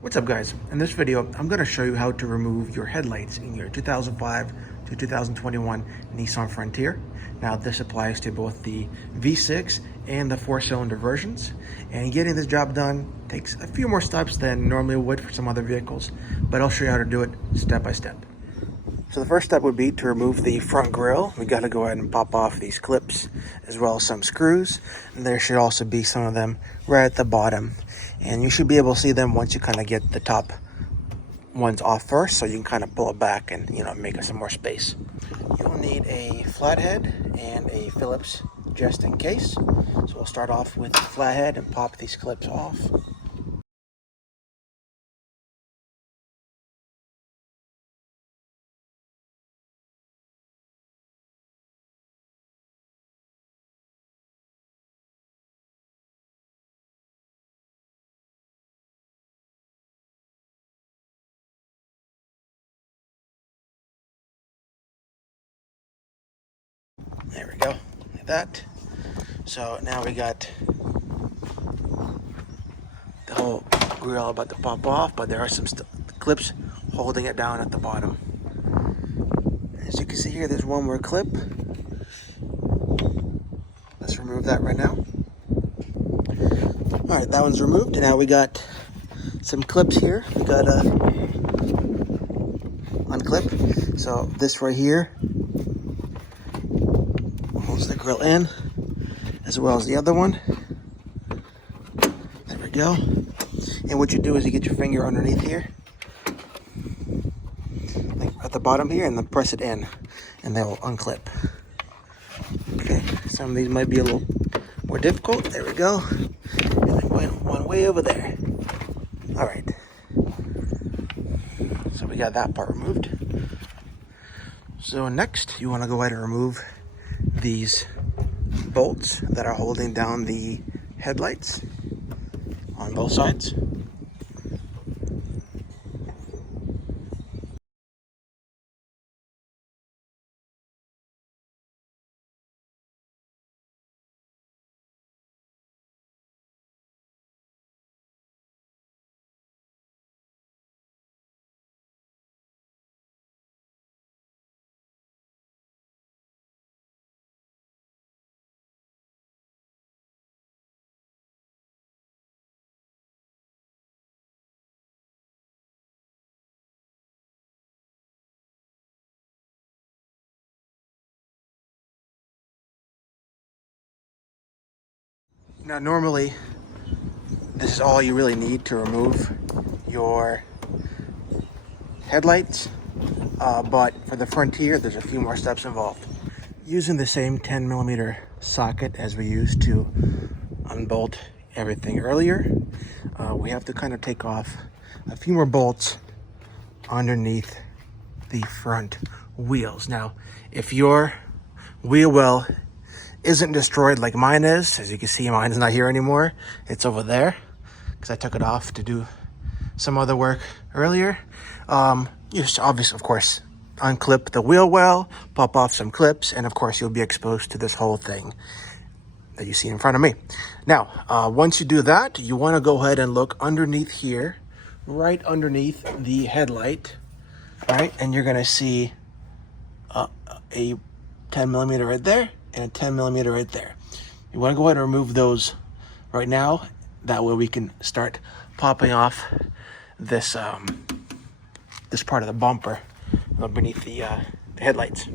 What's up guys? In this video, I'm going to show you how to remove your headlights in your 2005 to 2021 Nissan Frontier. Now this applies to both the V6 and the 4-cylinder versions. And getting this job done takes a few more steps than normally would for some other vehicles, but I'll show you how to do it step by step. So the first step would be to remove the front grille. We got to go ahead and pop off these clips as well as some screws. And there should also be some of them right at the bottom. And you should be able to see them once you kind of get the top ones off first, so you can kind of pull it back and, make some more space. You'll need a flathead and a Phillips just in case. So we'll start off with the flathead and pop these clips off. There we go, like that. So now we got the whole grill about to pop off, but there are some clips holding it down at the bottom. As you can see here, there's one more clip. Let's remove that right now. All right, that one's removed, and now we got some clips here. We got a unclip. So this right here holds the grill in, as well as the other one. There we go. And what you do is you get your finger underneath here, like at the bottom here, and then press it in, and they'll unclip. Okay, some of these might be a little more difficult. There we go. And then one way over there. All right. So we got that part removed. So next, you want to go ahead and remove these bolts that are holding down the headlights on both sides. Now normally, this is all you really need to remove your headlights, but for the Frontier, there's a few more steps involved. Using the same 10mm socket as we used to unbolt everything earlier, we have to kind of take off a few more bolts underneath the front wheels. Now, if your wheel well isn't destroyed like mine is, as you can see, mine is not here anymore. It's over there because I took it off to do some other work earlier. You just obviously, of course, unclip the wheel well, pop off some clips, and of course you'll be exposed to this whole thing that you see in front of me. Now, once you do that, you want to go ahead and look underneath here, right underneath the headlight, right? And you're going to see a 10mm right there and a 10mm right there. You want to go ahead and remove those right now. That way we can start popping off this this part of the bumper beneath the headlights.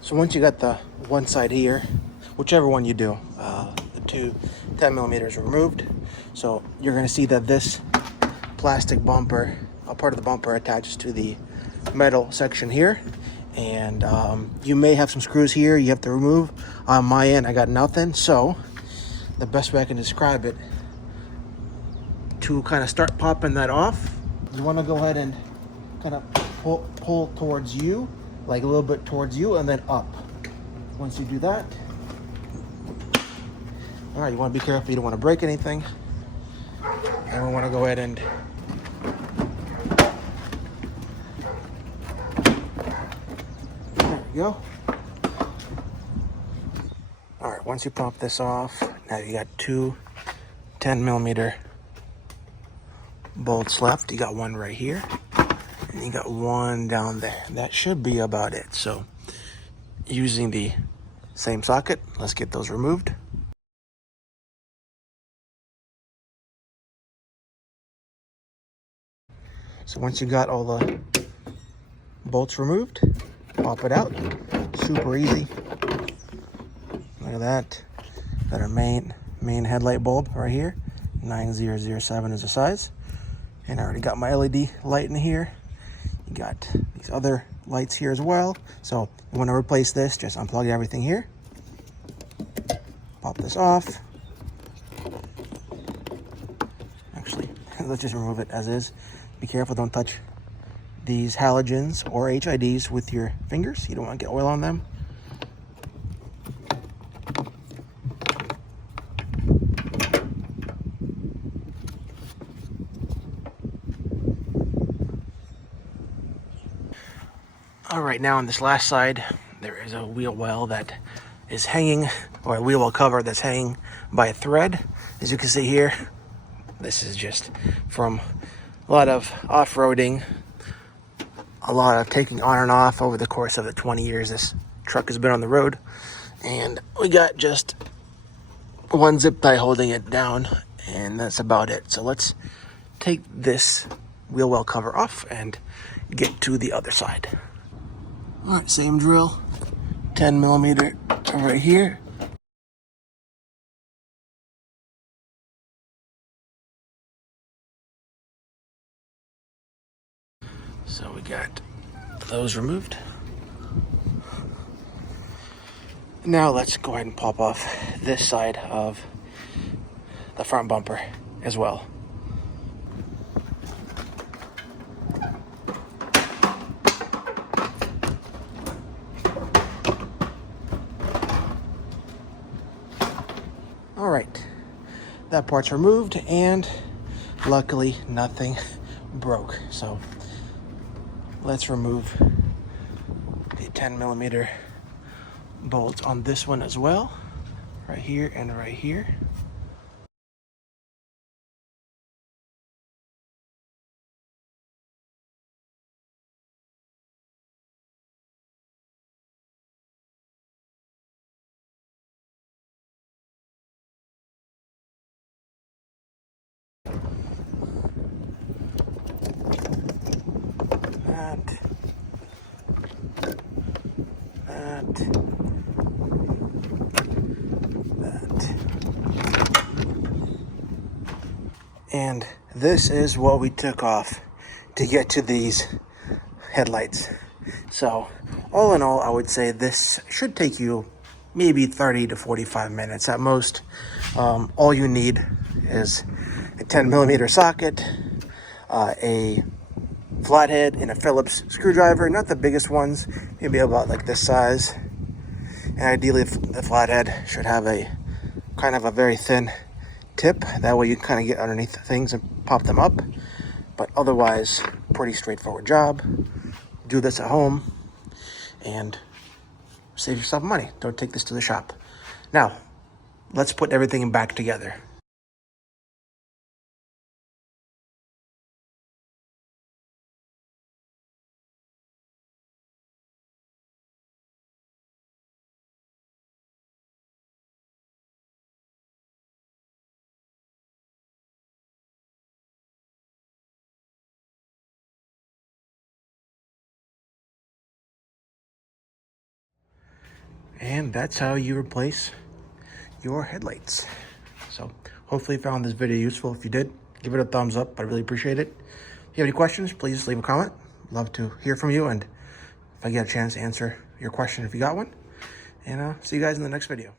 So once you got the one side here, whichever one you do, the two 10mm removed. So you're going to see that this plastic bumper, a part of the bumper, attaches to the metal section here, and you may have some screws here you have to remove. On my end, I got nothing. So the best way I can describe it, to kind of start popping that off, you want to go ahead and kind of pull towards you, like a little bit towards you, and then up. Once you do that, all right, you want to be careful, you don't want to break anything. And we want to go ahead and there we go. All right, once you pop this off, now you got two 10mm bolts left. You got one right here, and you got one down there. That should be about it. So using the same socket, let's get those removed. So once you got all the bolts removed, pop it out. Super easy. Look at that. Got our main headlight bulb right here. 9007 is the size. And I already got my LED light in here. You got these other lights here as well. So you want to replace this, just unplug everything here. Pop this off. Actually, let's just remove it as is. Be careful, don't touch these halogens or HIDs with your fingers. You don't want to get oil on them. All right, now on this last side, there is a wheel well that is hanging, or a wheel well cover that's hanging by a thread. As you can see here, this is just from a lot of off-roading, a lot of taking on and off over the course of the 20 years this truck has been on the road. And we got just one zip tie holding it down, and that's about it. So let's take this wheel well cover off and get to the other side. All right, same drill, 10mm right here. So we got those removed. Now let's go ahead and pop off this side of the front bumper as well. All right, that part's removed, and luckily nothing broke. So let's remove the 10mm bolts on this one as well, right here and right here. And this is what we took off to get to these headlights. So all in all, I would say this should take you maybe 30 to 45 minutes at most. All you need is a 10mm socket, a flathead, and a Phillips screwdriver. Not the biggest ones, maybe about like this size. And ideally the flathead should have a kind of a very thin tip. That way you can kind of get underneath things and pop them up. But otherwise, pretty straightforward job. Do this at home and save yourself money. Don't take this to the shop. Now, let's put everything back together. And that's how you replace your headlights. So hopefully you found this video useful. If you did, give it a thumbs up. I really appreciate it. If you have any questions, please leave a comment. Love to hear from you, and if I get a chance to answer your question if you got one. And see you guys in the next video.